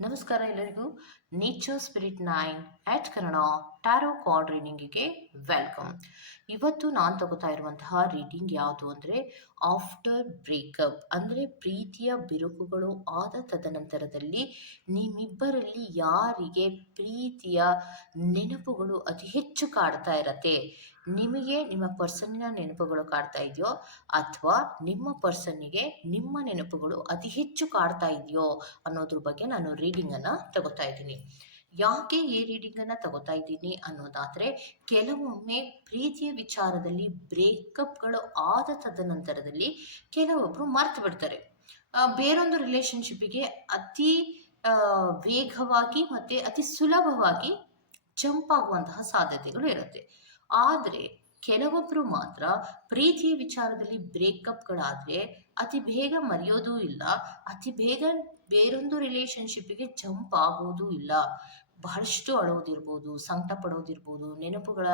ನಮಸ್ಕಾರ ಎಲ್ಲರಿಗೂ. Nature spirit 9 ಆಟ್ Kannada tarot card ರೀಡಿಂಗಿಗೆ welcome. ಇವತ್ತು ನಾನು ತಗೋತಾ ಇರುವಂತಹ ರೀಡಿಂಗ್ ಯಾವುದು ಅಂದರೆ ಆಫ್ಟರ್ ಬ್ರೇಕಪ್, ಅಂದರೆ ಪ್ರೀತಿಯ ಬಿರುಕುಗಳು ಆದ ತದನಂತರದಲ್ಲಿ ನಿಮ್ಮಿಬ್ಬರಲ್ಲಿ ಯಾರಿಗೆ ಪ್ರೀತಿಯ ನೆನಪುಗಳು ಅತಿ ಹೆಚ್ಚು ಕಾಡ್ತಾ ಇರತ್ತೆ, ನಿಮಗೆ ನಿಮ್ಮ ಪರ್ಸನ್ನಿನ ನೆನಪುಗಳು ಕಾಡ್ತಾ ಇದೆಯೋ ಅಥವಾ ನಿಮ್ಮ ಪರ್ಸನ್ನಿಗೆ ನಿಮ್ಮ ನೆನಪುಗಳು ಅತಿ ಹೆಚ್ಚು ಕಾಡ್ತಾ ಇದೆಯೋ ಅನ್ನೋದ್ರ ಬಗ್ಗೆ ನಾನು ರೀಡಿಂಗನ್ನು ತಗೋತಾ ಇದ್ದೀನಿ. ಯಾಕೆ ಈ ರೀಡಿಂಗನ್ನು ತಗೋತಾ ಇದ್ದೀನಿ ಅನ್ನೋದಾದರೆ, ಕೆಲವೊಮ್ಮೆ ಪ್ರೀತಿಯ ವಿಚಾರದಲ್ಲಿ ಬ್ರೇಕಪ್ಗಳು ಆದ ತದನಂತರದಲ್ಲಿ ಕೆಲವೊಬ್ಬರು ಮರ್ತು ಬಿಡ್ತಾರೆ. ಬೇರೊಂದು ರಿಲೇಷನ್ಶಿಪ್ಪಿಗೆ ಅತಿ ವೇಗವಾಗಿ ಮತ್ತು ಅತಿ ಸುಲಭವಾಗಿ ಜಂಪ್ ಆಗುವಂತಹ ಸಾಧ್ಯತೆಗಳು ಇರುತ್ತೆ. ಆದರೆ ಕೆಲವೊಬ್ಬರು ಮಾತ್ರ ಪ್ರೀತಿಯ ವಿಚಾರದಲ್ಲಿ ಬ್ರೇಕಪ್ಗಳಾದರೆ ಅತಿ ಬೇಗ ಮರೆಯೋದೂ ಇಲ್ಲ, ಅತಿ ಬೇಗ ಬೇರೊಂದು ರಿಲೇಷನ್ಶಿಪ್ಪಿಗೆ ಜಂಪ್ ಆಗೋದೂ ಇಲ್ಲ. ಬಹಳಷ್ಟು ಅಳೋದಿರ್ಬೋದು, ಸಂಕಟ ಪಡೋದಿರ್ಬೋದು, ನೆನಪುಗಳ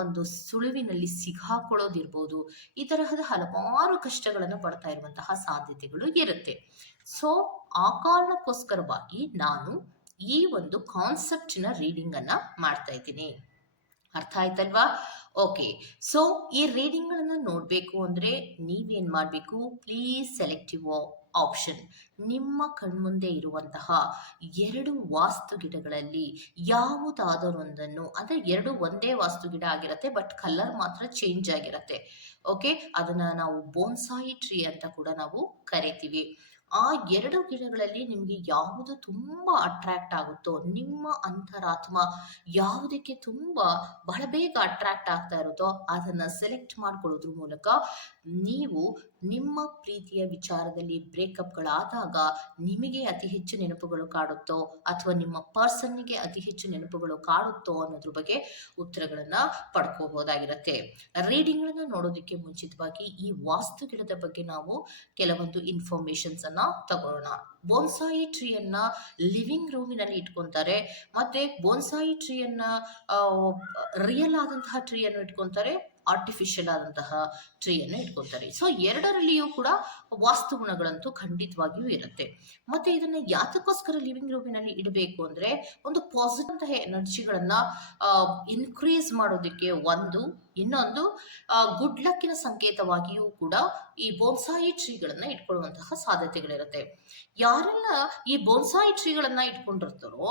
ಒಂದು ಸುಳಿವಿನಲ್ಲಿ ಸಿಗಾಕೊಳ್ಳೋದಿರ್ಬೋದು, ಈ ತರಹದ ಹಲವಾರು ಕಷ್ಟಗಳನ್ನು ಪಡ್ತಾ ಇರುವಂತಹ ಸಾಧ್ಯತೆಗಳು ಇರುತ್ತೆ. ಸೊ ಆ ಕಾರಣಕ್ಕೋಸ್ಕರವಾಗಿ ನಾನು ಈ ಒಂದು ಕಾನ್ಸೆಪ್ಟಿನ ರೀಡಿಂಗನ್ನು ಮಾಡ್ತಾ ಇದ್ದೀನಿ. ಅರ್ಥ ಆಯ್ತಲ್ವಾ? ಓಕೆ, ಸೊ ಈ ರೀಡಿಂಗ್ಗಳನ್ನು ನೋಡಬೇಕು ಅಂದರೆ ನೀವೇನು ಮಾಡಬೇಕು, ಪ್ಲೀಸ್ ಸೆಲೆಕ್ಟ್ ಯುವರ್ ಆಪ್ಷನ್. ನಿಮ್ಮ ಕಣ್ಮುಂದೆ ಇರುವಂತಹ 2 ವಾಸ್ತು ಗಿಡಗಳಲ್ಲಿ ಯಾವುದಾದರೊಂದನ್ನು, ಅಂದರೆ 2 ಒಂದೇ ವಾಸ್ತು ಗಿಡ ಆಗಿರುತ್ತೆ, ಬಟ್ ಕಲರ್ ಮಾತ್ರ ಚೇಂಜ್ ಆಗಿರುತ್ತೆ. ಓಕೆ, ಅದನ್ನು ನಾವು ಬೋನ್ಸಾಯಿ ಟ್ರೀ ಅಂತ ಕೂಡ ನಾವು ಕರಿತೀವಿ. ಆ 2 ಗಿಡಗಳಲ್ಲಿ ನಿಮಗೆ ಯಾವುದು ತುಂಬ ಅಟ್ರಾಕ್ಟ್ ಆಗುತ್ತೋ, ನಿಮ್ಮ ಅಂತರಾತ್ಮ ಯಾವುದಕ್ಕೆ ತುಂಬ ಬಹಳ ಬೇಗ ಅಟ್ರಾಕ್ಟ್ ಆಗ್ತಾ ಇರುತ್ತೋ ಅದನ್ನು ಸೆಲೆಕ್ಟ್ ಮಾಡ್ಕೊಳ್ಳೋದ್ರ ಮೂಲಕ ನೀವು ನಿಮ್ಮ ಪ್ರೀತಿಯ ವಿಚಾರದಲ್ಲಿ ಬ್ರೇಕಪ್ಗಳಾದಾಗ ನಿಮಗೆ ಅತಿ ಹೆಚ್ಚು ನೆನಪುಗಳು ಕಾಡುತ್ತೋ ಅಥವಾ ನಿಮ್ಮ ಪರ್ಸನ್ನಿಗೆ ಅತಿ ಹೆಚ್ಚು ನೆನಪುಗಳು ಕಾಡುತ್ತೋ ಅನ್ನೋದ್ರ ಬಗ್ಗೆ ಉತ್ತರಗಳನ್ನು ಪಡ್ಕೋಬಹುದಾಗಿರುತ್ತೆ. ರೀಡಿಂಗ್ಗಳನ್ನು ನೋಡೋದಕ್ಕೆ ಮುಂಚಿತವಾಗಿ ಈ ವಾಸ್ತು ಗಿಡದ ಬಗ್ಗೆ ನಾವು ಕೆಲವೊಂದು ಇನ್ಫಾರ್ಮೇಶನ್ಸ್ ಅನ್ನ ತಗೊಳ್ಳೋಣ. ಬೋನ್ಸಾಯಿ ಟ್ರೀಯನ್ನ ಲಿವಿಂಗ್ ರೂಮಿನಲ್ಲಿ ಇಟ್ಕೊಂತಾರೆ, ಮತ್ತೆ ಬೋನ್ಸಾಯಿ ಟ್ರೀಯನ್ನ ರಿಯಲ್ ಆದಂತಹ ಟ್ರೀಯನ್ನು ಇಟ್ಕೊಂತಾರೆ, ಆರ್ಟಿಫಿಷಿಯಲ್ ಆದಂತಹ ಟ್ರೀಯನ್ನು ಇಟ್ಕೊತಾರೆ. ಸೊ ಎರಡರಲ್ಲಿಯೂ ಕೂಡ ವಾಸ್ತು ಗುಣಗಳಂತೂ ಖಂಡಿತವಾಗಿಯೂ ಇರುತ್ತೆ. ಮತ್ತೆ ಇದನ್ನ ಯಾತಕ್ಕೋಸ್ಕರ ಲಿವಿಂಗ್ ರೂಮಿನಲ್ಲಿ ಇಡಬೇಕು ಅಂದ್ರೆ, ಒಂದು ಪಾಸಿಟಿವ್ ಎನರ್ಜಿಗಳನ್ನ ಇನ್ಕ್ರೀಸ್ ಮಾಡೋದಕ್ಕೆ ಒಂದು, ಇನ್ನೊಂದು ಗುಡ್ ಲಕ್ಕಿನ ಸಂಕೇತವಾಗಿಯೂ ಕೂಡ ಈ ಬೋನ್ಸಾಯಿ ಟ್ರೀಗಳನ್ನ ಇಟ್ಕೊಳ್ಳುವಂತಹ ಸಾಧ್ಯತೆಗಳಿರುತ್ತೆ. ಯಾರೆಲ್ಲ ಈ ಬೋನ್ಸಾಯಿ ಟ್ರೀಗಳನ್ನ ಇಟ್ಕೊಂಡಿರ್ತಾರೋ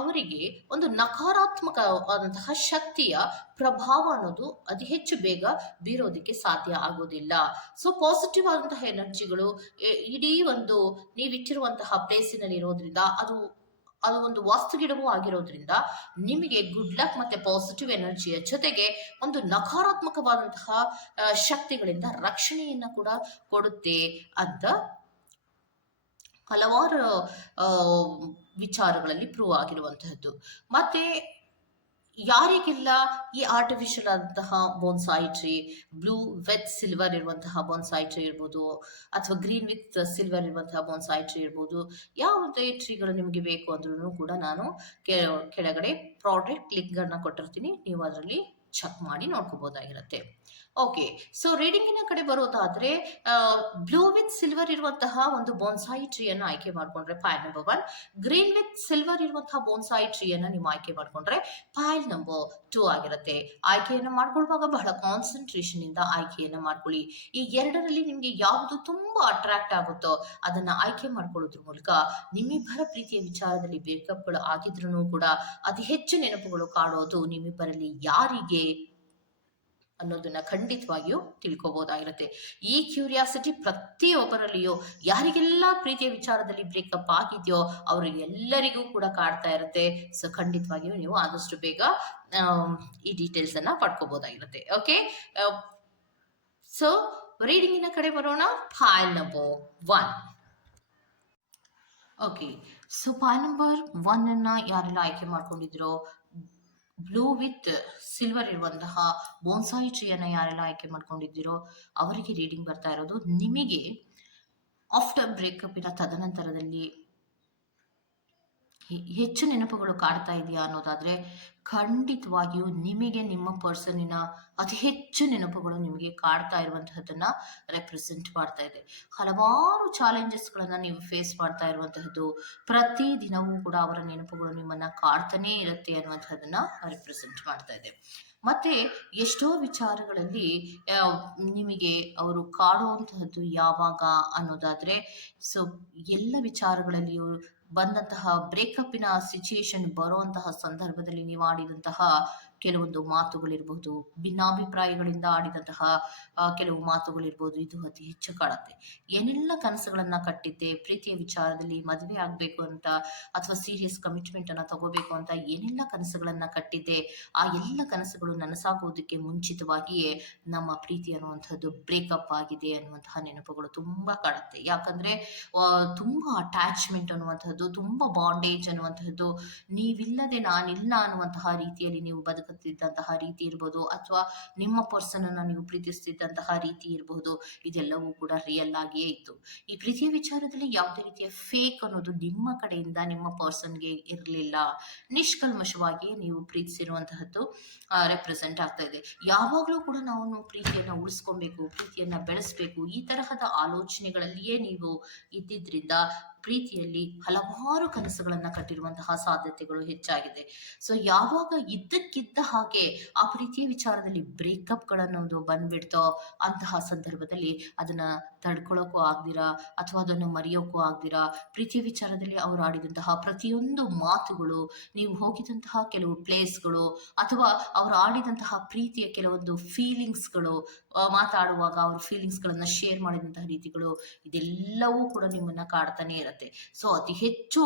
ಅವರಿಗೆ ಒಂದು ನಕಾರಾತ್ಮಕವಾದಂತಹ ಶಕ್ತಿಯ ಪ್ರಭಾವ ಅನ್ನೋದು ಅತಿ ಹೆಚ್ಚು ಬೇಗ ಬೀರೋದಕ್ಕೆ ಸಾಧ್ಯ ಆಗೋದಿಲ್ಲ. ಸೊ ಪಾಸಿಟಿವ್ ಆದಂತಹ ಎನರ್ಜಿಗಳು ಇಡೀ ಒಂದು ನೀವಿಟ್ಟಿರುವಂತಹ ಪ್ಲೇಸಿನಲ್ಲಿ ಇರೋದ್ರಿಂದ ಅದು ಒಂದು ವಾಸ್ತು ಗಿಡವೂ ಆಗಿರೋದ್ರಿಂದ ನಿಮಗೆ ಗುಡ್ ಲಕ್ ಮತ್ತೆ ಪಾಸಿಟಿವ್ ಎನರ್ಜಿಯ ಜೊತೆಗೆ ಒಂದು ನಕಾರಾತ್ಮಕವಾದಂತಹ ಶಕ್ತಿಗಳಿಂದ ರಕ್ಷಣೆಯನ್ನ ಕೂಡ ಕೊಡುತ್ತೆ ಅಂತ ಹಲವಾರು ವಿಚಾರಗಳಲ್ಲಿ ಪ್ರೂವ್ ಆಗಿರುವಂತಹದ್ದು. ಮತ್ತೆ ಯಾರಿಗೆಲ್ಲ ಈ ಆರ್ಟಿಫಿಷಿಯಲ್ ಆದಂತಹ bonsai tree, blue with silver ಇರುವಂತಹ ಬೋನ್ಸಾಯಿ ಟ್ರೀ ಇರ್ಬೋದು, ಅಥವಾ ಗ್ರೀನ್ ವಿತ್ ಸಿಲ್ವರ್ ಇರುವಂತಹ ಬೋನ್ಸಾಯಿ ಟ್ರೀ ಇರ್ಬೋದು, ಯಾವುದೇ ಟ್ರೀಗಳು ನಿಮಗೆ ಬೇಕು ಅಂದ್ರೂ ಕೂಡ ನಾನು ಕೆಳಗಡೆ ಪ್ರಾಡಕ್ಟ್ ಲಿಂಕ್ಗಳನ್ನ ಕೊಟ್ಟಿರ್ತೀನಿ, ನೀವು ಅದರಲ್ಲಿ ಚೆಕ್ ಮಾಡಿ ನೋಡ್ಕೋಬಹುದಾಗಿರುತ್ತೆ. ಓಕೆ, ಸೊ ರೀಡಿಂಗಿನ ಕಡೆ ಬರೋದಾದ್ರೆ ಬ್ಲೂ ವಿತ್ ಸಿಲ್ವರ್ ಇರುವಂತಹ ಒಂದು ಬೋನ್ಸಾಯಿ ಟ್ರೀಯನ್ನು ಆಯ್ಕೆ ಮಾಡ್ಕೊಂಡ್ರೆ pile number 1, green with silver ಇರುವಂತಹ ಬೋನ್ಸಾಯಿ ಟ್ರೀಯನ್ನು ನೀವು ಆಯ್ಕೆ ಮಾಡ್ಕೊಂಡ್ರೆ ಪಾಯಲ್ ನಂಬರ್ 2 ಆಗಿರುತ್ತೆ. ಆಯ್ಕೆಯನ್ನು ಮಾಡ್ಕೊಳ್ಳುವಾಗ ಬಹಳ ಕಾನ್ಸಂಟ್ರೇಷನ್ ಇಂದ ಆಯ್ಕೆಯನ್ನು ಮಾಡ್ಕೊಳ್ಳಿ. ಈ ಎರಡರಲ್ಲಿ ನಿಮ್ಗೆ ಯಾವುದು ತುಂಬಾ ಅಟ್ರಾಕ್ಟ್ ಆಗುತ್ತೋ ಅದನ್ನ ಆಯ್ಕೆ ಮಾಡ್ಕೊಳ್ಳೋದ್ರ ಮೂಲಕ ನಿಮ್ಮಿಬ್ಬರ ಪ್ರೀತಿಯ ವಿಚಾರದಲ್ಲಿ ಬ್ರೇಕಪ್ಗಳು ಆಗಿದ್ರು ಕೂಡ ಅತಿ ಹೆಚ್ಚು ನೆನಪುಗಳು ಕಾಡೋದು ನಿಮ್ಮಿಬ್ಬರಲ್ಲಿ ಯಾರಿಗೆ ಅನ್ನೋದನ್ನ ಖಂಡಿತವಾಗಿಯೂ ತಿಳ್ಕೋಬಹುದಾಗಿರುತ್ತೆ. ಈ ಕ್ಯೂರಿಯಾಸಿಟಿ ಪ್ರತಿಯೊಬ್ಬರಲ್ಲಿಯೂ ಯಾರಿಗೆಲ್ಲ ಪ್ರೀತಿಯ ವಿಚಾರದಲ್ಲಿ ಬ್ರೇಕಪ್ ಆಗಿದೆಯೋ ಅವರಿಗೆಲ್ಲರಿಗೂ ಕೂಡ ಕಾಡ್ತಾ ಇರುತ್ತೆ. ಸೊ ಖಂಡಿತವಾಗಿಯೂ ನೀವು ಆದಷ್ಟು ಬೇಗ ಈ ಡೀಟೇಲ್ಸ್ ಅನ್ನ ಪಡ್ಕೋಬಹುದಾಗಿರುತ್ತೆ. ಓಕೆ, ಸೊ ರೀಡಿಂಗಿನ ಕಡೆ ಬರೋಣ. Pile number 1. Okay, so pile number 1 ಅನ್ನ ಯಾರೆಲ್ಲ ಆಯ್ಕೆ ಮಾಡ್ಕೊಂಡಿದ್ರೋ, ಬ್ಲೂ ವಿತ್ ಸಿಲ್ವರ್ ಇರುವಂತಹ ಬೋನ್ಸಾಯಿ ಟ್ರೀಯನ್ನು ಯಾರೆಲ್ಲ ಆಯ್ಕೆ ಮಾಡ್ಕೊಂಡಿದ್ದೀರೋ ಅವರಿಗೆ ರೀಡಿಂಗ್ ಬರ್ತಾ ಇರೋದು. ನಿಮಗೆ ಆಫ್ಟರ್ ಬ್ರೇಕಪ್ಪಿನ ತದನಂತರದಲ್ಲಿ ಹೆಚ್ಚು ನೆನಪುಗಳು ಕಾಡ್ತಾ ಇದೆಯಾ ಅನ್ನೋದಾದ್ರೆ ಖಂಡಿತವಾಗಿಯೂ ನಿಮಗೆ ನಿಮ್ಮ ಪರ್ಸನ್ನಿನ ಅತಿ ಹೆಚ್ಚು ನೆನಪುಗಳು ನಿಮಗೆ ಕಾಡ್ತಾ ಇರುವಂತಹದ್ದನ್ನ ರೆಪ್ರೆಸೆಂಟ್ ಮಾಡ್ತಾ ಇದೆ. ಹಲವಾರು ಚಾಲೆಂಜಸ್ಗಳನ್ನ ನೀವು ಫೇಸ್ ಮಾಡ್ತಾ ಇರುವಂತಹದ್ದು, ಪ್ರತಿ ದಿನವೂ ಕೂಡ ಅವರ ನೆನಪುಗಳು ನಿಮ್ಮನ್ನ ಕಾಡ್ತಾನೇ ಇರುತ್ತೆ ಅನ್ನುವಂಥದ್ದನ್ನ ರೆಪ್ರೆಸೆಂಟ್ ಮಾಡ್ತಾ ಇದೆ. ಮತ್ತೆ ಎಷ್ಟೋ ವಿಚಾರಗಳಲ್ಲಿ ಆ, ನಿಮಗೆ ಅವರು ಕಾಡುವಂತಹದ್ದು ಯಾವಾಗ ಅನ್ನೋದಾದ್ರೆ, ಸೊ ಎಲ್ಲ ವಿಚಾರಗಳಲ್ಲಿಯೂ ಬಂದಂತಹ ಬ್ರೇಕಪ್ಪಿನ ಸಿಚುಯೇಷನ್ ಬರುವಂತಹ ಸಂದರ್ಭದಲ್ಲಿ ನೀವು ಆಡಿದಂತಹ ಕೆಲವೊಂದು ಮಾತುಗಳಿರ್ಬಹುದು, ಭಿನ್ನಾಭಿಪ್ರಾಯಗಳಿಂದ ಆಡಿದಂತಹ ಕೆಲವು ಮಾತುಗಳಿರ್ಬೋದು, ಇದು ಅತಿ ಹೆಚ್ಚು ಕಾಡತ್ತೆ. ಏನೆಲ್ಲ ಕನಸುಗಳನ್ನ ಕಟ್ಟಿದ್ದೆ ಪ್ರೀತಿಯ ವಿಚಾರದಲ್ಲಿ, ಮದುವೆ ಆಗ್ಬೇಕು ಅಂತ ಅಥವಾ ಸೀರಿಯಸ್ ಕಮಿಟ್ಮೆಂಟ್ ಅನ್ನ ತಗೋಬೇಕು ಅಂತ ಏನೆಲ್ಲ ಕನಸುಗಳನ್ನ ಕಟ್ಟಿದ್ದೆ, ಆ ಎಲ್ಲ ಕನಸುಗಳು ನನಸಾಗುವುದಕ್ಕೆ ಮುಂಚಿತವಾಗಿಯೇ ನಮ್ಮ ಪ್ರೀತಿ ಅನ್ನುವಂಥದ್ದು ಬ್ರೇಕಪ್ ಆಗಿದೆ ಅನ್ನುವಂತಹ ನೆನಪುಗಳು ತುಂಬಾ ಕಾಡುತ್ತೆ. ಯಾಕಂದ್ರೆ ತುಂಬಾ ಅಟ್ಯಾಚ್ಮೆಂಟ್ ಅನ್ನುವಂಥದ್ದು, ತುಂಬಾ ಬಾಂಡೇಜ್ ಅನ್ನುವಂಥದ್ದು, ನೀವಿಲ್ಲದೆ ನಾನಿಲ್ಲ ಅನ್ನುವಂತಹ ರೀತಿಯಲ್ಲಿ ನೀವು ಬದುಕುತ್ತಿದ್ದಂತಹ ರೀತಿ ಇರ್ಬೋದು, ಅಥವಾ ನಿಮ್ಮ ಪರ್ಸನ್ ಅನ್ನ ನೀವು ಪ್ರೀತಿಸ್ತಿದ್ದಂತಹ ರೀತಿ ಇರಬಹುದು, ಇದೆಲ್ಲವೂ ಕೂಡ ರಿಯಲ್ ಆಗಿಯೇ ಇತ್ತು. ಈ ಪ್ರೀತಿಯ ವಿಚಾರದಲ್ಲಿ ಯಾವುದೇ ರೀತಿಯ ಫೇಕ್ ಅನ್ನೋದು ನಿಮ್ಮ ಕಡೆಯಿಂದ ನಿಮ್ಮ ಪರ್ಸನ್ಗೆ ಇರಲಿಲ್ಲ. ನಿಷ್ಕಲ್ಮಶವಾಗಿ ನೀವು ಪ್ರೀತಿಸಿರುವಂತಹದ್ದು ರೆಪ್ರೆಸೆಂಟ್ ಆಗ್ತಾ ಇದೆ. ಯಾವಾಗಲೂ ಕೂಡ ನಾವು ಪ್ರೀತಿಯನ್ನ ಉಳಿಸ್ಕೊಬೇಕು, ಪ್ರೀತಿಯನ್ನ ಬೆಳೆಸಬೇಕು, ಈ ತರಹದ ಆಲೋಚನೆಗಳಲ್ಲಿಯೇ ನೀವು ಇದ್ದಿದ್ರಿಂದ ಪ್ರೀತಿಯಲ್ಲಿ ಹಲವಾರು ಕನಸುಗಳನ್ನ ಕಟ್ಟಿರುವಂತಹ ಸಾಧ್ಯತೆಗಳು ಹೆಚ್ಚಾಗಿದೆ. ಸೊ ಯಾವಾಗ ಇದ್ದಕ್ಕಿದ್ದ ಹಾಗೆ ಆ ಪ್ರೀತಿಯ ವಿಚಾರದಲ್ಲಿ ಬ್ರೇಕಪ್ ಗಳನ್ನೋದು ಬಂದ್ಬಿಡ್ತೋ, ಅಂತಹ ಸಂದರ್ಭದಲ್ಲಿ ಅದನ್ನ ತಡ್ಕೊಳ್ಳೋಕ್ಕೂ ಆಗ್ದಿರಾ ಅಥವಾ ಅದನ್ನು ಮರೆಯೋಕ್ಕೂ ಆಗ್ದಿರಾ, ಪ್ರೀತಿಯ ವಿಚಾರದಲ್ಲಿ ಅವರು ಆಡಿದಂತಹ ಪ್ರತಿಯೊಂದು ಮಾತುಗಳು, ನೀವು ಹೋಗಿದಂತಹ ಕೆಲವು ಪ್ಲೇಸ್ಗಳು, ಅಥವಾ ಅವರು ಆಡಿದಂತಹ ಪ್ರೀತಿಯ ಕೆಲವೊಂದು ಫೀಲಿಂಗ್ಸ್ಗಳು, ಮಾತಾಡುವಾಗ ಅವ್ರ ಫೀಲಿಂಗ್ಸ್ಗಳನ್ನ ಶೇರ್ ಮಾಡಿದಂತಹ ರೀತಿಗಳು, ಇದೆಲ್ಲವೂ ಕೂಡ ನಿಮ್ಮನ್ನ ಕಾಡ್ತಾನೆ ಇರುತ್ತೆ. ಸೊ ಅತಿ ಹೆಚ್ಚು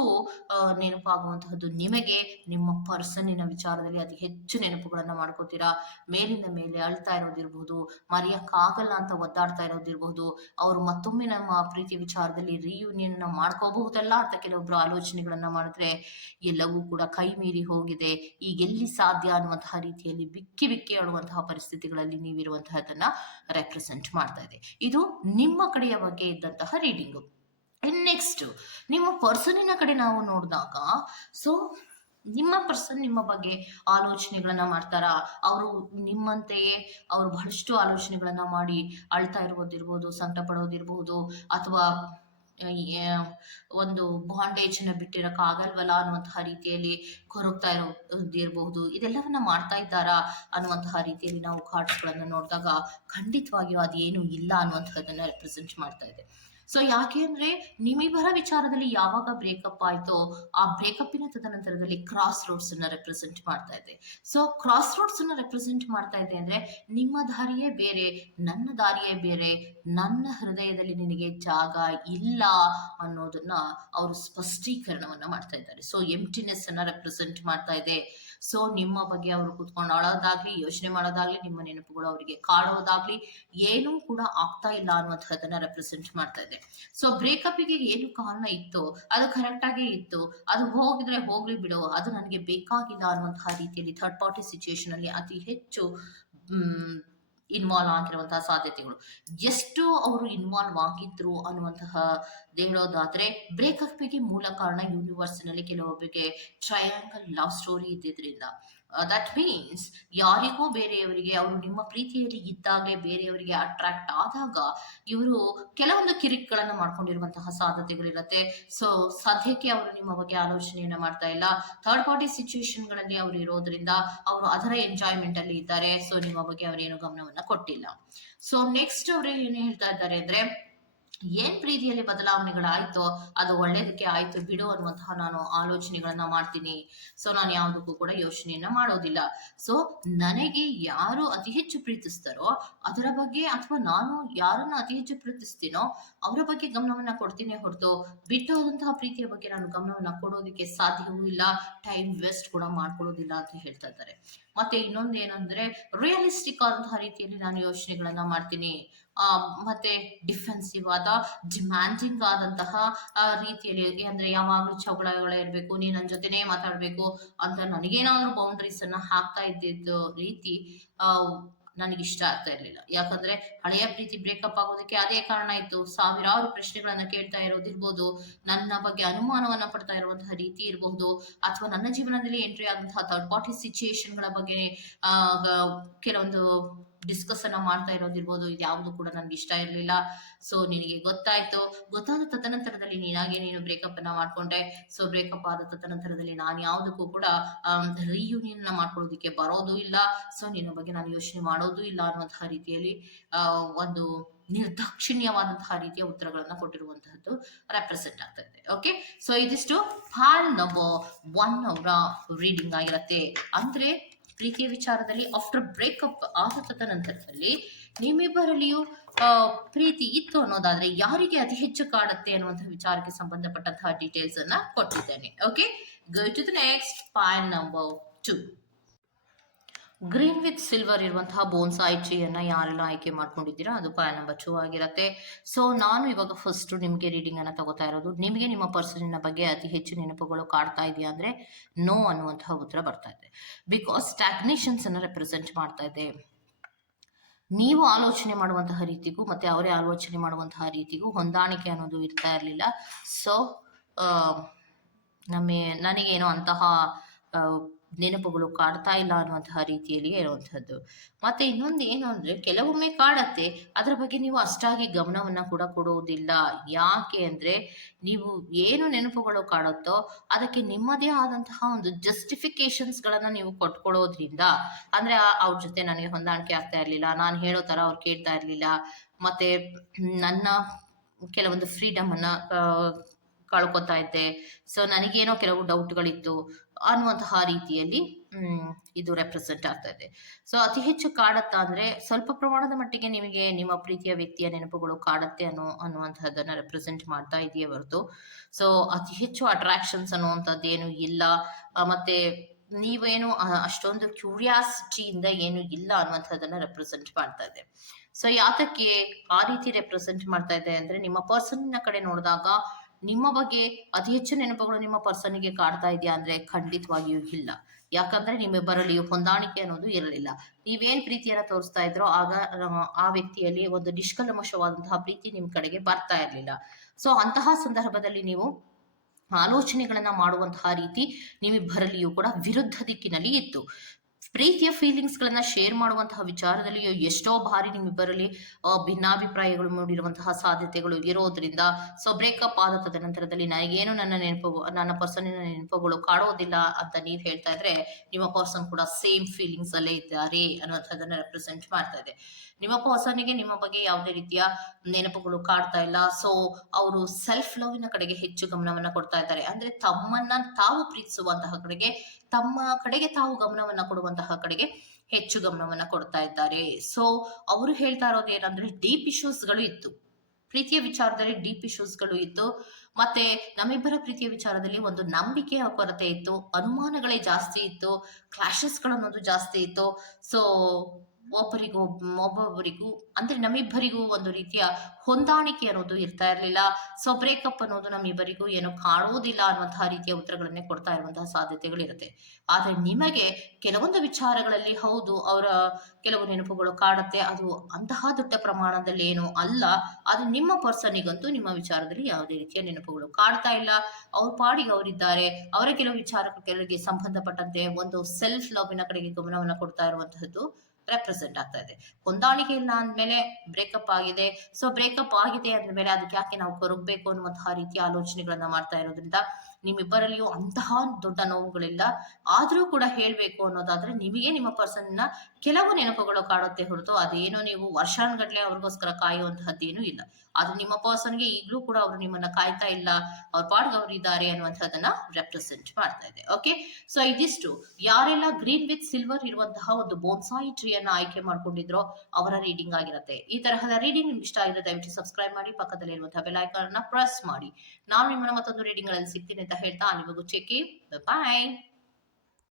ನೆನಪಾಗುವಂತಹದ್ದು ನಿಮಗೆ ನಿಮ್ಮ ಪರ್ಸನ್ನಿನ ವಿಚಾರದಲ್ಲಿ ಅತಿ ಹೆಚ್ಚು ನೆನಪುಗಳನ್ನ ಮಾಡ್ಕೋತೀರಾ. ಮೇಲಿಂದ ಮೇಲೆ ಅಳ್ತಾ ಇರೋದಿರ್ಬಹುದು, ಮರೆಯಕ್ಕಾಗಲ್ಲ ಅಂತ ಒದ್ದಾಡ್ತಾ ಇರೋದಿರ್ಬಹುದು, ಅವರು ಮತ್ತೊಮ್ಮೆ ನಮ್ಮ ಪ್ರೀತಿ ವಿಚಾರದಲ್ಲಿ ರಿಯೂನಿಯನ್ ಮಾಡ್ಕೋಬಹುದಲ್ಲ ಅಂತ ಕೆಲವೊಬ್ರು ಆಲೋಚನೆಗಳನ್ನ ಮಾಡಿದ್ರೆ, ಎಲ್ಲವೂ ಕೂಡ ಕೈ ಮೀರಿ ಹೋಗಿದೆ, ಈಗೆಲ್ಲಿ ಸಾಧ್ಯ ಅನ್ನುವಂತಹ ರೀತಿಯಲ್ಲಿ ಬಿಕ್ಕಿ ಬಿಕ್ಕಿ ಆಡುವಂತಹ ಪರಿಸ್ಥಿತಿಗಳಲ್ಲಿ ನೀವಿರುವಂತಹದನ್ನ ರೆಪ್ರೆಸೆಂಟ್ ಮಾಡ್ತಾ ಇದೆ. ಇದು ನಿಮ್ಮ ಕಡೆಯ ಬಗ್ಗೆ ಇದ್ದಂತಹ ರೀಡಿಂಗು. ನೆಕ್ಸ್ಟ್ ನಿಮ್ಮ ಪರ್ಸನಿನ ಕಡೆ ನಾವು ನೋಡಿದಾಗ, ಸೊ ನಿಮ್ಮ ಪರ್ಸನ್ ನಿಮ್ಮ ಬಗ್ಗೆ ಆಲೋಚನೆಗಳನ್ನ ಮಾಡ್ತಾರ, ಅವರು ನಿಮ್ಮಂತೆಯೇ ಅವರು ಬಹಳಷ್ಟು ಆಲೋಚನೆಗಳನ್ನ ಮಾಡಿ ಅಳ್ತಾ ಇರೋದಿರ್ಬೋದು, ಸಂಕಟ ಪಡೋದಿರ್ಬಹುದು, ಅಥವಾ ಒಂದು ಬಾಂಡೇಜ್ ನ ಬಿಟ್ಟಿರಕ್ ಆಗಲ್ವಲ್ಲ ಅನ್ನುವಂತಹ ರೀತಿಯಲ್ಲಿ ಕೊರಗ್ತಾ ಇರೋದಿರಬಹುದು, ಇದೆಲ್ಲವನ್ನ ಮಾಡ್ತಾ ಇದ್ದಾರಾ ಅನ್ನುವಂತಹ ರೀತಿಯಲ್ಲಿ ನಾವು ಕಾರ್ಡ್ಸ್ ಗಳನ್ನ ನೋಡಿದಾಗ ಖಂಡಿತವಾಗಿಯೂ ಅದೇನು ಇಲ್ಲ ಅನ್ನುವಂಥದ್ದನ್ನ ರೆಪ್ರೆಸೆಂಟ್ ಮಾಡ್ತಾ ಇದೆ. ಸೊ ಯಾಕೆ ಅಂದ್ರೆ ನಿಮ್ಮಿಬ್ಬರ ವಿಚಾರದಲ್ಲಿ ಯಾವಾಗ ಬ್ರೇಕಪ್ ಆಯ್ತೋ, ಆ ಬ್ರೇಕಪ್ಪಿನ ತದನಂತರದಲ್ಲಿ ಕ್ರಾಸ್ ರೋಡ್ಸ್ ಅನ್ನ ರೆಪ್ರೆಸೆಂಟ್ ಮಾಡ್ತಾ ಇದೆ. ಸೊ ಕ್ರಾಸ್ ರೋಡ್ಸ್ ಅನ್ನ ರೆಪ್ರೆಸೆಂಟ್ ಮಾಡ್ತಾ ಇದೆ ಅಂದ್ರೆ, ನಿಮ್ಮ ದಾರಿಯೇ ಬೇರೆ, ನನ್ನ ದಾರಿಯೇ ಬೇರೆ, ನನ್ನ ಹೃದಯದಲ್ಲಿ ನಿನಗೆ ಜಾಗ ಇಲ್ಲ ಅನ್ನೋದನ್ನ ಅವರು ಸ್ಪಷ್ಟೀಕರಣವನ್ನ ಮಾಡ್ತಾ ಇದ್ದಾರೆ. ಸೊ ಎಂಟಿನೆಸ್ ಅನ್ನ ರೆಪ್ರೆಸೆಂಟ್ ಮಾಡ್ತಾ ಇದೆ. ಸೊ ನಿಮ್ಮ ಬಗ್ಗೆ ಅವರು ಕೂತ್ಕೊಂಡು ಅಳೋದಾಗ್ಲಿ, ಯೋಚನೆ ಮಾಡೋದಾಗ್ಲಿ, ನಿಮ್ಮ ನೆನಪುಗಳು ಅವರಿಗೆ ಕಾಡೋದಾಗ್ಲಿ ಏನೂ ಕೂಡ ಆಗ್ತಾ ಇಲ್ಲ ಅನ್ನುವಂಥದ್ದನ್ನ ರೆಪ್ರೆಸೆಂಟ್ ಮಾಡ್ತಾ ಇದೆ. ಸೊ ಬ್ರೇಕಪ್ಗೆ ಏನು ಕಾರಣ ಇತ್ತು, ಅದು ಕರೆಕ್ಟ್ ಆಗೇ ಇತ್ತು, ಅದು ಹೋಗಿದ್ರೆ ಹೋಗ್ಲಿ ಬಿಡು, ಅದು ನನಗೆ ಬೇಕಾಗಿಲ್ಲ ಅನ್ನುವಂತಹ ರೀತಿಯಲ್ಲಿ ಥರ್ಡ್ ಪಾರ್ಟಿ ಸಿಚುಯೇಷನ್ ಅಲ್ಲಿ ಅತಿ ಹೆಚ್ಚು ಇನ್ವಾಲ್ವ್ ಆಗಿರುವಂತಹ ಸಾಧ್ಯತೆಗಳು. ಎಷ್ಟು ಅವರು ಇನ್ವಾಲ್ವ್ ಆಗಿದ್ರು ಅನ್ನುವಂತಹ ಹೇಳೋದಾದ್ರೆ, ಬ್ರೇಕಪ್ಗೆ ಮೂಲ ಕಾರಣ ಯೂನಿವರ್ಸ್ ನಲ್ಲಿ ಕೆಲವೊಬ್ಬರಿಗೆ ಟ್ರಯಾಂಗಲ್ ಲವ್ ಸ್ಟೋರಿ ಇದ್ದಿದ್ರಿಂದ. ದಟ್ ಮೀನ್ಸ್ ಯಾರಿಗೂ ಬೇರೆಯವರಿಗೆ, ಅವರು ನಿಮ್ಮ ಪ್ರೀತಿಯಲ್ಲಿ ಇದ್ದಾಗಲೇ ಬೇರೆಯವರಿಗೆ ಅಟ್ರಾಕ್ಟ್ ಆದಾಗ ಇವರು ಕೆಲವೊಂದು ಕಿರಿಕ್ಗಳನ್ನ ಮಾಡ್ಕೊಂಡಿರುವಂತಹ ಸಾಧ್ಯತೆಗಳಿರುತ್ತೆ. ಸೊ ಸದ್ಯಕ್ಕೆ ಅವರು ನಿಮ್ಮ ಬಗ್ಗೆ ಆಲೋಚನೆಯನ್ನ ಮಾಡ್ತಾ ಇಲ್ಲ, ಥರ್ಡ್ ಪಾರ್ಟಿ ಸಿಚುಯೇಷನ್ ಗಳಲ್ಲಿ ಅವರು ಇರೋದ್ರಿಂದ ಅವರು ಅದರ ಎಂಜಾಯ್ಮೆಂಟ್ ಅಲ್ಲಿ ಇದ್ದಾರೆ. ಸೊ ನಿಮ್ಮ ಬಗ್ಗೆ ಅವರೇನು ಗಮನವನ್ನ ಕೊಟ್ಟಿಲ್ಲ. ಸೊ ನೆಕ್ಸ್ಟ್ ಅವರು ಏನು ಹೇಳ್ತಾ ಇದ್ದಾರೆ ಅಂದ್ರೆ, ಏನ್ ಪ್ರೀತಿಯಲ್ಲಿ ಬದಲಾವಣೆಗಳಾಯ್ತೋ ಅದು ಒಳ್ಳೇದಕ್ಕೆ ಆಯ್ತು ಬಿಡು ಅನ್ನುವಂತಹ ನಾನು ಆಲೋಚನೆಗಳನ್ನ ಮಾಡ್ತೀನಿ. ಸೊ ನಾನು ಯಾವುದಕ್ಕೂ ಕೂಡ ಯೋಚನೆಯನ್ನ ಮಾಡೋದಿಲ್ಲ. ಸೊ ನನಗೆ ಯಾರು ಅತಿ ಹೆಚ್ಚು ಪ್ರೀತಿಸ್ತಾರೋ ಅದರ ಬಗ್ಗೆ, ಅಥವಾ ನಾನು ಯಾರನ್ನ ಅತಿ ಹೆಚ್ಚು ಪ್ರೀತಿಸ್ತೀನೋ ಅವರ ಬಗ್ಗೆ ಗಮನವನ್ನ ಕೊಡ್ತೀನಿ ಹೊರತು ಬಿಟ್ಟು ಹೋದಂತಹ ಪ್ರೀತಿಯ ಬಗ್ಗೆ ನಾನು ಗಮನವನ್ನ ಕೊಡೋದಕ್ಕೆ ಸಾಧ್ಯವೂ ಇಲ್ಲ, ಟೈಮ್ ವೇಸ್ಟ್ ಕೂಡ ಮಾಡ್ಕೊಳ್ಳೋದಿಲ್ಲ ಅಂತ ಹೇಳ್ತಾ ಇದ್ದಾರೆ. ಮತ್ತೆ ಇನ್ನೊಂದೇನಂದ್ರೆ, ರಿಯಲಿಸ್ಟಿಕ್ ಆದಂತಹ ರೀತಿಯಲ್ಲಿ ನಾನು ಯೋಚನೆಗಳನ್ನ ಮಾಡ್ತೀನಿ. ಮತ್ತೆ ಡಿಫೆನ್ಸಿವ್ ಆದ, ಡಿಮ್ಯಾಂಡಿಂಗ್ ಆದಂತಹ ರೀತಿಯಲ್ಲಿ, ಅಂದ್ರೆ ಯಾವಾಗ್ಲೂ ಜಗಳಗಳೇ ಇರ್ಬೇಕು, ನೀನ್ ನನ್ನ ಜೊತೆನೇ ಮಾತಾಡ್ಬೇಕು ಅಂತ ನನಗೇನಾದ್ರೂ ಬೌಂಡ್ರೀಸ್ ಅನ್ನ ಹಾಕ್ತಾ ಇದ್ದಿದ್ದು ರೀತಿ ನನಗೆ ಇಷ್ಟ ಆಗ್ತಾ ಇರ್ಲಿಲ್ಲ. ಯಾಕಂದ್ರೆ ಹಳೆಯ ಪ್ರೀತಿ ಬ್ರೇಕಪ್ ಆಗೋದಕ್ಕೆ ಅದೇ ಕಾರಣ ಇತ್ತು. ಸಾವಿರಾರು ಪ್ರಶ್ನೆಗಳನ್ನ ಕೇಳ್ತಾ ಇರೋದಿರ್ಬೋದು, ನನ್ನ ಬಗ್ಗೆ ಅನುಮಾನವನ್ನ ಪಡ್ತಾ ಇರುವಂತಹ ರೀತಿ ಇರಬಹುದು, ಅಥವಾ ನನ್ನ ಜೀವನದಲ್ಲಿ ಎಂಟ್ರಿ ಆದಂತಹ ಥರ್ಡ್ ಪಾರ್ಟಿ ಸಿಚುಯೇಷನ್ಗಳ ಬಗ್ಗೆ ಆ ಕೆಲವೊಂದು ಡಿಸ್ಕಸ್ ಅನ್ನ ಮಾಡ್ತಾ ಇರೋದಿರ್ಬೋದು. ಇದು ಯಾವುದು ಕೂಡ ನನ್ಗೆ ಇಷ್ಟ ಇರಲಿಲ್ಲ. ಸೊ ನಿನಗೆ ಗೊತ್ತಾಯ್ತು, ಗೊತ್ತಾದ ತದನಂತರದಲ್ಲಿ ನೀನು ಬ್ರೇಕಪ್ ಅನ್ನ ಮಾಡ್ಕೊಂಡೆ. ಸೊ ಬ್ರೇಕಪ್ ಆದ ತದನಂತರದಲ್ಲಿ ನಾನು ಯಾವುದಕ್ಕೂ ಕೂಡ ರಿಯೂನಿಯನ್ ಮಾಡ್ಕೊಳ್ಳೋದಕ್ಕೆ ಬರೋದು ಇಲ್ಲ. ಸೊ ನಿನ್ನ ಬಗ್ಗೆ ನಾನು ಯೋಚನೆ ಮಾಡೋದು ಇಲ್ಲ ಅನ್ನುವಂತಹ ರೀತಿಯಲ್ಲಿ ಒಂದು ನಿರ್ದಾಕ್ಷಿಣ್ಯವಾದಂತಹ ರೀತಿಯ ಉತ್ತರಗಳನ್ನ ಕೊಟ್ಟಿರುವಂತಹದ್ದು ರೆಪ್ರೆಸೆಂಟ್ ಆಗ್ತಾ ಇದೆ. ಓಕೆ, ಸೊ ಇದಿಷ್ಟು ಪಾಲ್ ನಂಬರ್ 1 ಅವರ ರೀಡಿಂಗ್ ಆಗಿರತ್ತೆ. ಅಂದ್ರೆ ಪ್ರೀತಿಯ ವಿಚಾರದಲ್ಲಿ ಆಫ್ಟರ್ ಬ್ರೇಕಪ್ ಆದ ತದನಂತರದಲ್ಲಿ ನಿಮ್ಮಿಬ್ಬರಲ್ಲಿಯೂ ಪ್ರೀತಿ ಇತ್ತು ಅನ್ನೋದಾದ್ರೆ ಯಾರಿಗೆ ಅತಿ ಹೆಚ್ಚು ಕಾಡುತ್ತೆ ಅನ್ನುವಂತಹ ವಿಚಾರಕ್ಕೆ ಸಂಬಂಧಪಟ್ಟಂತಹ ಡೀಟೇಲ್ಸ್ ಅನ್ನ ಕೊಟ್ಟಿದ್ದೇನೆ. Okay, go to the next poll number 2. Green with silver ಇರುವಂತಹ ಬೋನ್ಸಾಯಿ ಟ್ರೀಯನ್ನ ಯಾರೆಲ್ಲ ಆಯ್ಕೆ ಮಾಡ್ಕೊಂಡಿದ್ದೀರಾ ಅದು ಪಾಲ್ ನಂಬರ್ 2 ಆಗಿರತ್ತೆ. ಸೊ ನಾನು ಇವಾಗ ಫಸ್ಟ್ ನಿಮಗೆ ರೀಡಿಂಗ್ ಅನ್ನ ತಗೋತಾ ಇರೋದು. ನಿಮಗೆ ನಿಮ್ಮ ಪರ್ಸನಿನ ಬಗ್ಗೆ ಅತಿ ಹೆಚ್ಚು ನೆನಪುಗಳು ಕಾಡ್ತಾ ಇದೆಯಾ ಅಂದ್ರೆ ನೋ ಅನ್ನುವಂತಹ ಉತ್ತರ ಬರ್ತಾ ಇದೆ. ಬಿಕಾಸ್ ಸ್ಟಾಗ್ನೇಷನ್ಸ್ ಅನ್ನ ರೆಪ್ರೆಸೆಂಟ್ ಮಾಡ್ತಾ ಇದೆ. ನೀವು ಆಲೋಚನೆ ಮಾಡುವಂತಹ ರೀತಿಗೂ ಮತ್ತೆ ಅವರೇ ಆಲೋಚನೆ ಮಾಡುವಂತಹ ರೀತಿಗೂ ಹೊಂದಾಣಿಕೆ ಅನ್ನೋದು ಇರ್ತಾ ಇರಲಿಲ್ಲ. ಸೊ ನನಗೇನೋ ಅಂತಹ ನೆನಪುಗಳು ಕಾಡ್ತಾ ಇಲ್ಲ ಅನ್ನುವಂತಹ ರೀತಿಯಲ್ಲಿ ಇರುವಂತಹದ್ದು. ಮತ್ತೆ ಇನ್ನೊಂದು ಏನು ಅಂದ್ರೆ ಕೆಲವೊಮ್ಮೆ ಕಾಡತ್ತೆ, ಅದರ ಬಗ್ಗೆ ನೀವು ಅಷ್ಟಾಗಿ ಗಮನವನ್ನ ಕೂಡ ಕೊಡುವುದಿಲ್ಲ. ಯಾಕೆ ಅಂದ್ರೆ ನೀವು ಏನು ನೆನಪುಗಳು ಕಾಡುತ್ತೋ ಅದಕ್ಕೆ ನಿಮ್ಮದೇ ಆದಂತಹ ಒಂದು ಜಸ್ಟಿಫಿಕೇಶನ್ಸ್ ಗಳನ್ನ ನೀವು ಕೊಟ್ಕೊಳ್ಳೋದ್ರಿಂದ, ಅಂದ್ರೆ ಅವ್ರ ಜೊತೆ ನನಗೆ ಹೊಂದಾಣಿಕೆ ಆಗ್ತಾ ಇರ್ಲಿಲ್ಲ, ನಾನು ಹೇಳೋ ತರ ಅವ್ರು ಕೇಳ್ತಾ ಇರ್ಲಿಲ್ಲ, ಮತ್ತೆ ನನ್ನ ಕೆಲವೊಂದು ಫ್ರೀಡಮ್ ಅನ್ನ ಕಳ್ಕೊತಾ ಇದ್ದೆ, ಸೊ ನನಗೇನೋ ಕೆಲವು ಡೌಟ್ಗಳಿತ್ತು ಅನ್ನುವಂತಹ ರೀತಿಯಲ್ಲಿ ಇದು ರೆಪ್ರೆಸೆಂಟ್ ಆಗ್ತಾ ಇದೆ. ಸೊ ಅತಿ ಹೆಚ್ಚು ಕಾಡತ್ತಾ ಅಂದ್ರೆ ಸ್ವಲ್ಪ ಪ್ರಮಾಣದ ಮಟ್ಟಿಗೆ ನಿಮಗೆ ನಿಮ್ಮ ಪ್ರೀತಿಯ ವ್ಯಕ್ತಿಯ ನೆನಪುಗಳು ಕಾಡತ್ತೆ ಅನ್ನುವಂತಹದ್ದನ್ನ ರೆಪ್ರೆಸೆಂಟ್ ಮಾಡ್ತಾ ಇದೆಯೇ ಹೊರತು ಸೊ ಅತಿ ಹೆಚ್ಚು ಅಟ್ರಾಕ್ಷನ್ಸ್ ಅನ್ನುವಂಥದ್ದು ಏನು ಇಲ್ಲ. ಮತ್ತೆ ನೀವೇನು ಅಷ್ಟೊಂದು ಕ್ಯೂರಿಯಾಸಿಟಿಯಿಂದ ಏನು ಇಲ್ಲ ಅನ್ನುವಂಥದ್ದನ್ನ ರೆಪ್ರೆಸೆಂಟ್ ಮಾಡ್ತಾ ಇದೆ. ಸೊ ಯಾತಕ್ಕೆ ಆ ರೀತಿ ರೆಪ್ರೆಸೆಂಟ್ ಮಾಡ್ತಾ ಇದೆ ಅಂದ್ರೆ ನಿಮ್ಮ ಪರ್ಸನ್ನ ಕಡೆ ನೋಡಿದಾಗ ನಿಮ್ಮ ಬಗ್ಗೆ ಅತಿ ಹೆಚ್ಚು ನೆನಪುಗಳು ನಿಮ್ಮ ಪರ್ಸನ್ಗೆ ಕಾಡ್ತಾ ಇದೆಯಾ ಅಂದ್ರೆ ಖಂಡಿತವಾಗಿಯೂ ಇಲ್ಲ. ಯಾಕಂದ್ರೆ ನಿಮ್ಮಿಬ್ಬರಲ್ಲಿಯೂ ಹೊಂದಾಣಿಕೆ ಅನ್ನೋದು ಇರಲಿಲ್ಲ. ನೀವೇನ್ ಪ್ರೀತಿಯನ್ನ ತೋರಿಸ್ತಾ ಇದ್ರೋ ಆಗ ಆ ವ್ಯಕ್ತಿಯಲ್ಲಿ ಒಂದು ನಿಷ್ಕಲ್ಮಶವಾದಂತಹ ಪ್ರೀತಿ ನಿಮ್ ಕಡೆಗೆ ಬರ್ತಾ ಇರ್ಲಿಲ್ಲ. ಸೊ ಅಂತಹ ಸಂದರ್ಭದಲ್ಲಿ ನೀವು ಆಲೋಚನೆಗಳನ್ನ ಮಾಡುವಂತಹ ರೀತಿ ನಿಮ್ಮಿಬ್ಬರಲ್ಲಿಯೂ ಕೂಡ ವಿರುದ್ಧ ದಿಕ್ಕಿನಲ್ಲಿ ಇತ್ತು. ಪ್ರೀತಿಯ ಫೀಲಿಂಗ್ಸ್ ಗಳನ್ನ ಶೇರ್ ಮಾಡುವಂತಹ ವಿಚಾರದಲ್ಲಿಯೂ ಎಷ್ಟೋ ಬಾರಿ ನಿಮ್ಮಿಬ್ಬರಲ್ಲಿ ಭಿನ್ನಾಭಿಪ್ರಾಯಗಳು ಮೂಡಿರುವಂತಹ ಸಾಧ್ಯತೆಗಳು ಇರೋದ್ರಿಂದ ಸೊ ಬ್ರೇಕಪ್ ಆದ ತದನಂತರದಲ್ಲಿ ನನಗೇನು ನನ್ನ ಪರ್ಸನಿನ ನೆನಪುಗಳು ಕಾಡೋದಿಲ್ಲ ಅಂತ ನೀವ್ ಹೇಳ್ತಾ ಇದ್ರೆ ನಿಮ್ಮ ಪರ್ಸನ್ ಕೂಡ ಸೇಮ್ ಫೀಲಿಂಗ್ಸ್ ಅಲ್ಲೇ ಇದ್ದಾರೆ ಅನ್ನೋದನ್ನ ರೆಪ್ರೆಸೆಂಟ್ ಮಾಡ್ತಾ ಇದೆ. ನಿಮ್ಮ ಪರ್ಸನ್ಗೆ ನಿಮ್ಮ ಬಗ್ಗೆ ಯಾವುದೇ ರೀತಿಯ ನೆನಪುಗಳು ಕಾಡ್ತಾ ಇಲ್ಲ. ಸೊ ಅವರು ಸೆಲ್ಫ್ ಲವ್ನ ಕಡೆಗೆ ಹೆಚ್ಚು ಗಮನವನ್ನ ಕೊಡ್ತಾ ಇದ್ದಾರೆ. ಅಂದ್ರೆ ತಮ್ಮನ್ನ ತಾವು ಪ್ರೀತಿಸುವಂತಹ ಕಡೆಗೆ, ತಮ್ಮ ಕಡೆಗೆ ತಾವು ಗಮನವನ್ನ ಕೊಡುವಂತಹ ಕಡೆಗೆ ಹೆಚ್ಚು ಗಮನವನ್ನ ಕೊಡ್ತಾ ಇದ್ದಾರೆ. ಸೊ ಅವರು ಹೇಳ್ತಾ ಇರೋದು ಏನಂದ್ರೆ ಡೀಪ್ ಇಶ್ಯೂಸ್ ಗಳು ಇತ್ತು, ಪ್ರೀತಿಯ ವಿಚಾರದಲ್ಲಿ ಡೀಪ್ ಇಶ್ಯೂಸ್ ಗಳು ಇತ್ತು. ಮತ್ತೆ ನಮ್ಮಿಬ್ಬರ ಪ್ರೀತಿಯ ವಿಚಾರದಲ್ಲಿ ಒಂದು ನಂಬಿಕೆಯ ಕೊರತೆ ಇತ್ತು, ಅನುಮಾನಗಳೇ ಜಾಸ್ತಿ ಇತ್ತು, ಕ್ಲಾಶಸ್ ಗಳನ್ನೋದು ಜಾಸ್ತಿ ಇತ್ತು. ಸೊ ಒಬ್ಬೊಬ್ಬರಿಗೂ ಅಂದ್ರೆ ನಮ್ಮಿಬ್ಬರಿಗೂ ಒಂದು ರೀತಿಯ ಹೊಂದಾಣಿಕೆ ಅನ್ನೋದು ಇರ್ತಾ ಇರ್ಲಿಲ್ಲ. ಸೊ ಬ್ರೇಕಪ್ ಅನ್ನೋದು ನಮ್ಮಿಬ್ಬರಿಗೂ ಏನು ಕಾಣುವುದಿಲ್ಲ ಅನ್ನುವಂತಹ ರೀತಿಯ ಉತ್ತರಗಳನ್ನೇ ಕೊಡ್ತಾ ಇರುವಂತಹ ಸಾಧ್ಯತೆಗಳಿರುತ್ತೆ. ಆದ್ರೆ ನಿಮಗೆ ಕೆಲವೊಂದು ವಿಚಾರಗಳಲ್ಲಿ ಹೌದು ಅವರ ಕೆಲವು ನೆನಪುಗಳು ಕಾಡುತ್ತೆ, ಅದು ಅಂತಹ ದೊಡ್ಡ ಪ್ರಮಾಣದಲ್ಲಿ ಏನು ಅಲ್ಲ. ಆದ್ರೆ ನಿಮ್ಮ ಪರ್ಸನಿಗಂತೂ ನಿಮ್ಮ ವಿಚಾರದಲ್ಲಿ ಯಾವುದೇ ರೀತಿಯ ನೆನಪುಗಳು ಕಾಡ್ತಾ ಇಲ್ಲ. ಅವ್ರ ಪಾಡಿಗೆ ಅವರಿದ್ದಾರೆ. ಅವರ ಕೆಲವು ವಿಚಾರಗಳಿಗೆ ಸಂಬಂಧಪಟ್ಟಂತೆ ಒಂದು ಸೆಲ್ಫ್ ಲವ್ನ ಕಡೆಗೆ ಗಮನವನ್ನ ಕೊಡ್ತಾ ಇರುವಂತಹದ್ದು ರೆಪ್ರೆಸೆಂಟ್ ಆಗ್ತಾ ಇದೆ. ಹೊಂದಾಣಿಕೆ ಇಲ್ಲ ಅಂದ್ಮೇಲೆ ಬ್ರೇಕಪ್ ಆಗಿದೆ. ಸೊ ಬ್ರೇಕಪ್ ಆಗಿದೆ ಅಂದ್ಮೇಲೆ ಅದಕ್ಕೆ ಯಾಕೆ ನಾವು ಕೊರಗಬೇಕು ಅನ್ನುವಂತಹ ರೀತಿಯ ಆಲೋಚನೆಗಳನ್ನ ಮಾಡ್ತಾ ಇರೋದ್ರಿಂದ ನಿಮ್ಮಿಬ್ಬರಲ್ಲಿಯೂ ಅಂತಹ ದೊಡ್ಡ ನೋವುಗಳಿಲ್ಲ. ಆದ್ರೂ ಕೂಡ ಹೇಳ್ಬೇಕು ಅನ್ನೋದಾದ್ರೆ ನಿಮಗೆ ನಿಮ್ಮ ಪರ್ಸನ್ನ ಕೆಲವು ನೆನಪುಗಳು ಕಾಡುತ್ತೆ ಹೊರತು ಅದೇನೋ ನೀವು ವರ್ಷಾನ್ಗಟ್ಲೆ ಅವ್ರಿಗೋಸ್ಕರ ಕಾಯುವಂತಹದ್ದೇನೂ ಇಲ್ಲ. ಆದ್ರೆ ನಿಮ್ಮ ಪರ್ಸನ್ಗೆ ಈಗಲೂ ಕೂಡ ಅವರು ನಿಮ್ಮನ್ನ ಕಾಯ್ತಾ ಇಲ್ಲ, ಅವ್ರ ಪಾಡ್ಗೆ ಅವ್ರು ಇದ್ದಾರೆ ಅನ್ನುವಂಥದ್ದನ್ನ ರೆಪ್ರೆಸೆಂಟ್ ಮಾಡ್ತಾ ಇದೆ. ಓಕೆ, ಸೊ ಇದಿಷ್ಟು ಯಾರೆಲ್ಲ ಗ್ರೀನ್ ವಿತ್ ಸಿಲ್ವರ್ ಇರುವಂತಹ ಒಂದು ಬೋನ್ಸಾಯಿ ಟ್ರೀಯನ್ನ ಆಯ್ಕೆ ಮಾಡ್ಕೊಂಡಿದ್ರೋ ಅವರ ರೀಡಿಂಗ್ ಆಗಿರುತ್ತೆ. ಈ ತರಹದ ರೀಡಿಂಗ್ ನಿಮ್ಗೆ ಇಷ್ಟ ಆಗಿದ್ರೆ ದಯವಿಟ್ಟು ಸಬ್ಸ್ಕ್ರೈಬ್ ಮಾಡಿ, ಪಕ್ಕದಲ್ಲಿ ಇರುವಂತಹ ಬೆಲ್ ಐಕಾನ್ ಅನ್ನ ಪ್ರೆಸ್ ಮಾಡಿ. ನಾನು ನಿಮ್ಮನ್ನ ಮತ್ತೊಂದು ರೀಡಿಂಗ್ ಗಳಲ್ಲಿ ಸಿಗ್ತೀನಿ ಅಂತ ಹೇಳ್ತಾ ನಿಮಗೂ ಚೆಕ್. ಬಾಯ್.